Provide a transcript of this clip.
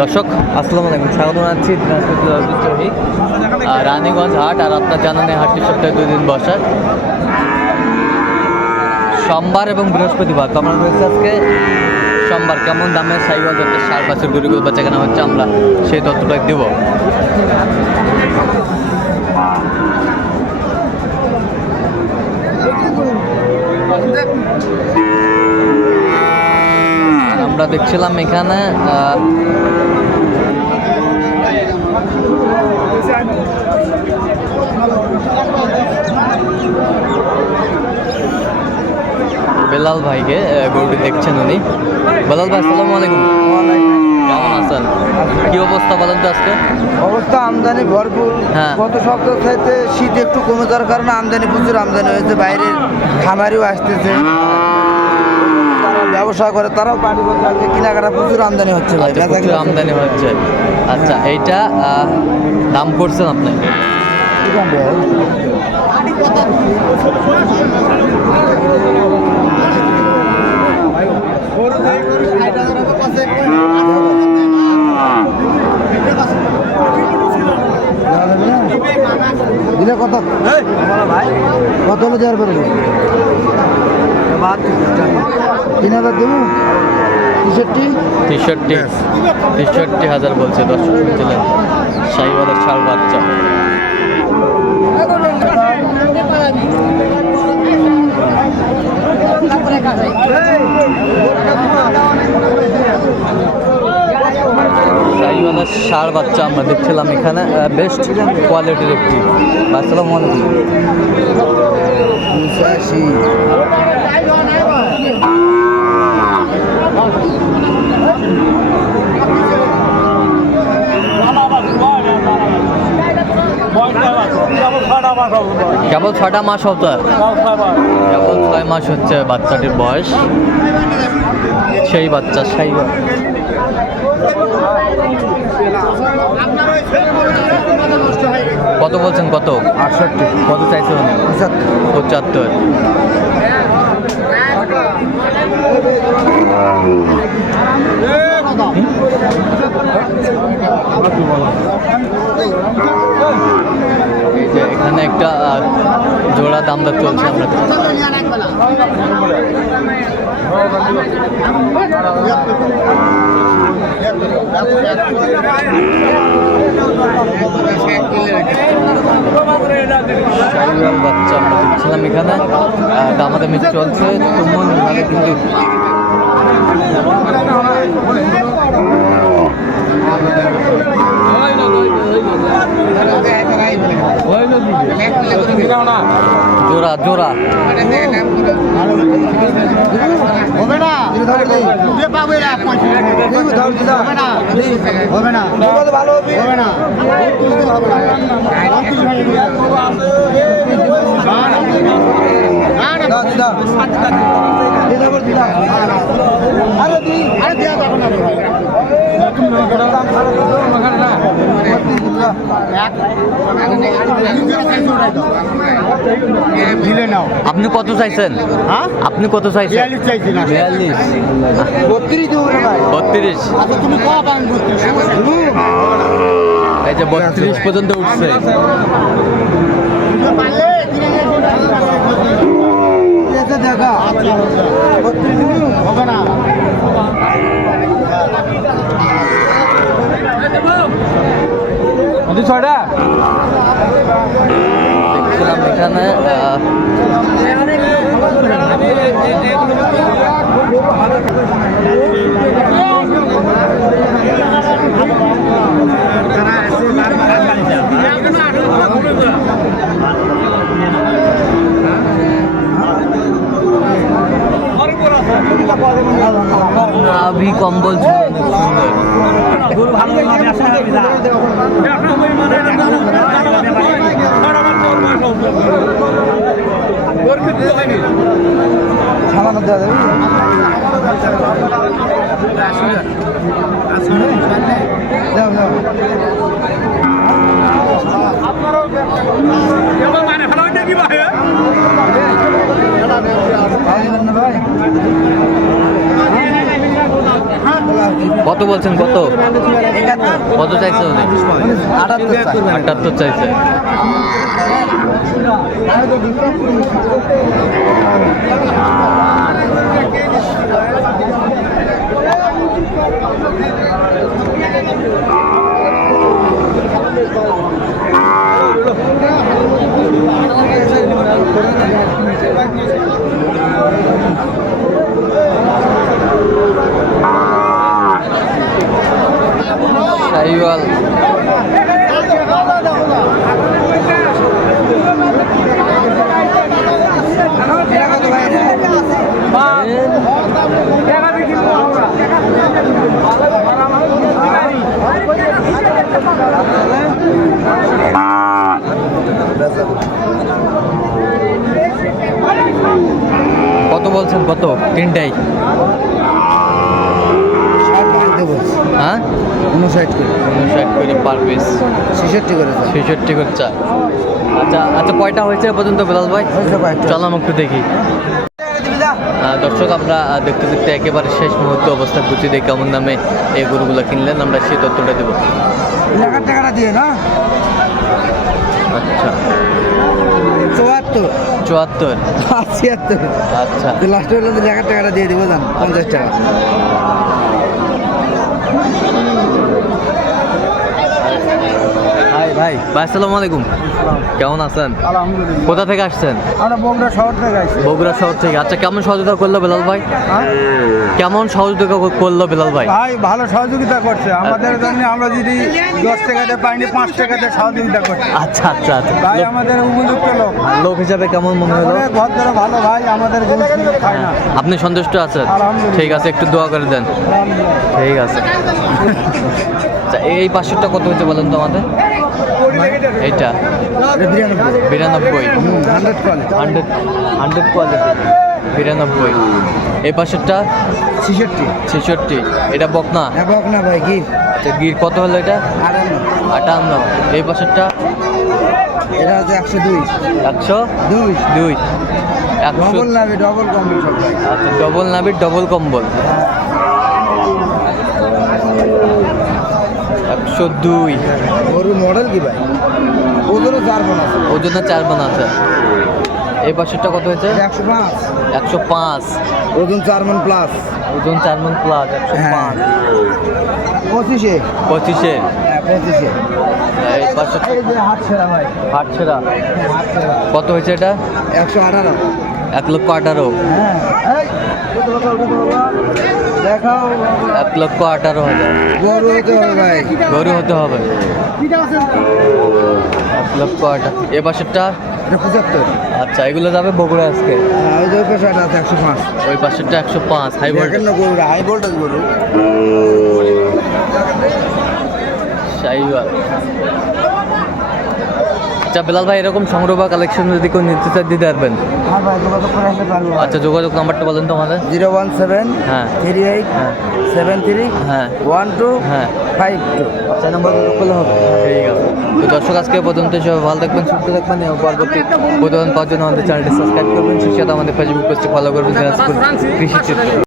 দর্শক, আসসালামু আলাইকুম। স্বাগত জানাচ্ছি রানীগঞ্জ হাট আর আপনার জানানে হাটটি সপ্তাহে দুই দিন বসার সোমবার এবং বৃহস্পতিবার তো আমরা রয়েছে আজকে। সোমবার কেমন দামে সাইকেল যাতে সার বছর গরুগুলো বাচ্চা কেনা হচ্ছে, আমরা সেই তথ্যটা দেব। আর আমরা দেখছিলাম এখানে বেলাল ভাইকে গরুটি দেখছেন উনি। বেলাল ভাই আসসালামু আলাইকুম। কেমন আছেন? কি অবস্থা বলেন তো আজকে? অবস্থা আমদানি ভরপুর। হ্যাঁ। গত সপ্তাহ চাইতে শীত একটু কমে যাওয়ার কারণে আমদানি প্রচুর আমদানি হয়েছে। বাইরের খামারিও আসতেছে। ব্যবসা করে তারাও পানি করতে আসছে কেনাকাটা প্রচুর আমদানি হচ্ছে ভাই আচ্ছা প্রচুর আমদানি হচ্ছে। আচ্ছা এইটা দাম করছেন আপনি? দিলে কত? কত হলে দেওয়ার পারব তিন হাজার দেবো তেষট্টি তেষট্টি তেষট্টি হাজার বলছে দর্শক শুনছিলেন শাহিওয়ালের ছাড় বাচ্চা। শাহিওয়ালের ষাঁড় বাচ্চা আমরা দেখছিলাম এখানে বেস্ট কোয়ালিটির একটি। আসসালামু আলাইকুম পঁচাশি কেবল ছটা মাস হতো? কেবল ছয় মাস। হচ্ছে বাচ্চাটির বয়স। সেই বাচ্চা সেই কত বলছেন কত? আটষট্টি। কত চাইছেন পঁচাত্তর। পঁচাত্তর। এখানে একটা জোড়া দাম দর চলছে আমরা। বাচ্চা আমরা দেখছিলাম এখানে। দামাদামি চলছে। তুমুল কিন্তু জোড়া। হবে না। হবে না। হবে না। ভালো হবে হবে না। দিলে নাও আপনি কত চাইছেন? হ্যাঁ? আপনি কত চাইছেন? আচ্ছা বত্রিশ? এই যে বত্রিশ পর্যন্ত উঠছে। দেখা হবে না। ছয়টা দেখছিলাম এখানে নাভি কম্বল সামান্য দেওয়া যাবে দাও দাও ভাই কত বলছেন কত? কত চাইছে আটাত্তর চাইছে চাইছে শাহিওয়াল এটা কত ভাই বলছেন কত? তিনটাই। হ্যাঁ? উনষাট করে। উনষাট করে পার পিস ছেষট্টি করে ছেষট্টি করে চা আচ্ছা আচ্ছা কয়টা হয়েছে পর্যন্ত বেলাল ভাই? কয়েকটা। চলাম একটু দেখি। দর্শক আমরা দেখতে দেখতে একেবারে শেষ মুহূর্তে অবস্থা বুঝি দিয়ে কেমন দামে এই গরুগুলো কিনলেন। আমরা সেই তথ্যটা দেবো। টাকাটা দিয়ে না? আচ্ছা। চুয়াত্তর। চুয়াত্তর? ছিয়াত্তর আচ্ছা। লাস্টে হলো এক টাকাটা দিয়ে দিব জান পঞ্চাশ টাকা। ভাই। ভাই আসসালামু আলাইকুম। কেমন আছেন? আলহামদুলিল্লাহ। কোথা থেকে আসছেন? আমরা বগুড়া শহর থেকে আসছি। বগুড়া শহর থেকে। আচ্ছা কেমন সহযোগিতা করল বেলাল ভাই? কেমন সহযোগিতা করল বেলাল ভাই? ভাই ভালো সহযোগিতা করছে। আমাদের জন্য আমরা যদি দশ টাকাতে পাইনি পাঁচ টাকাতে সহযোগিতা করছে। আচ্ছা আচ্ছা আচ্ছা। ভাই আমাদের উপযুক্ত লোক। লোক হিসাবে কেমন মনে হলো? অনেক ভদ্র ভালো ভাই আমাদের খায় না। আপনি সন্তুষ্ট আছেন? ঠিক আছে একটু দোয়া করে দেন। ঠিক আছে। আচ্ছা এই পাঁচশোটা কত হচ্ছে বলেন তো আমাদের? এইটা। বিরানব্বই। হান্ড্রেড কোয়ালিটি হান্ড্রেড কোয়ালিটি বিরানব্বই। এই পাঁচশোটা ছেষট্টি। ছেষট্টি। এটা বকনা? হ্যাঁ বক ভাই কি আচ্ছা গির কত হলো এটা? আটান্ন। আটান্ন। এই পাঁচশোটা এটা হচ্ছে একশো দুই। একশো দুই। দুই। ডবল নাবি ডবল কম্বল আচ্ছা ডবল নাবির ডবল কম্বল একশো দুই গরু মডেল কি ভাই? ওদেরও চার বোন আছে। ওজনে চার বান আছে। এই পাঁচশোটা কত হয়েছে? একশো পাঁচ। একশো পাঁচ। ওজন চার মন প্লাস ওজন চার মন প্লাস একশো হ্যাঁ। পাঁচ। পঁচিশে। পঁচিশে। হ্যাঁ পঁচিশে। হ্যাঁ, হাত ছেড়া। কত হয়েছে এটা? একশো আঠারো। এক লক্ষ আঠারো। এক লক্ষ আঠারো হাজার। গরু হতে হবে। গরু হতে হবে এক লক্ষ আঠারো এ পাশেরটা? আচ্ছা এগুলো যাবে বগুড়া আজকে? ওই যে ওই পাশে একটা আছে একশো পাঁচ। ওই পাশেরটা একশো পাঁচ হাই ভোল্টেজ আচ্ছা বেলাল ভাই এরকম সংগ্রহ বা কালেকশন যদি কেউ নিতে চায় দিতে পারবেন? হ্যাঁ ভাই যোগাযোগ করে আসতে পারব। আচ্ছা যোগাযোগ নাম্বারটা বলেন তো আমাদের। জিরো ওয়ান সেভেন হ্যাঁ। থ্রি এইট হ্যাঁ। সেভেন থ্রি হ্যাঁ। ওয়ান টু হ্যাঁ। Five two. আচ্ছা নাম্বার করলে হবে। ঠিক আছে। তো দর্শক আজকে পর্যন্ত সবাই ভালো থাকবেন সুস্থ থাকবেন এবং পরবর্তী প্রতিবেদন পাওয়ার জন্য আমাদের চ্যানেলটি সাবস্ক্রাইব করবেন। সেই সাথে আমাদের ফেসবুক পেজটি ফলো করবেন। দিনাজপুর কৃষি চিত্র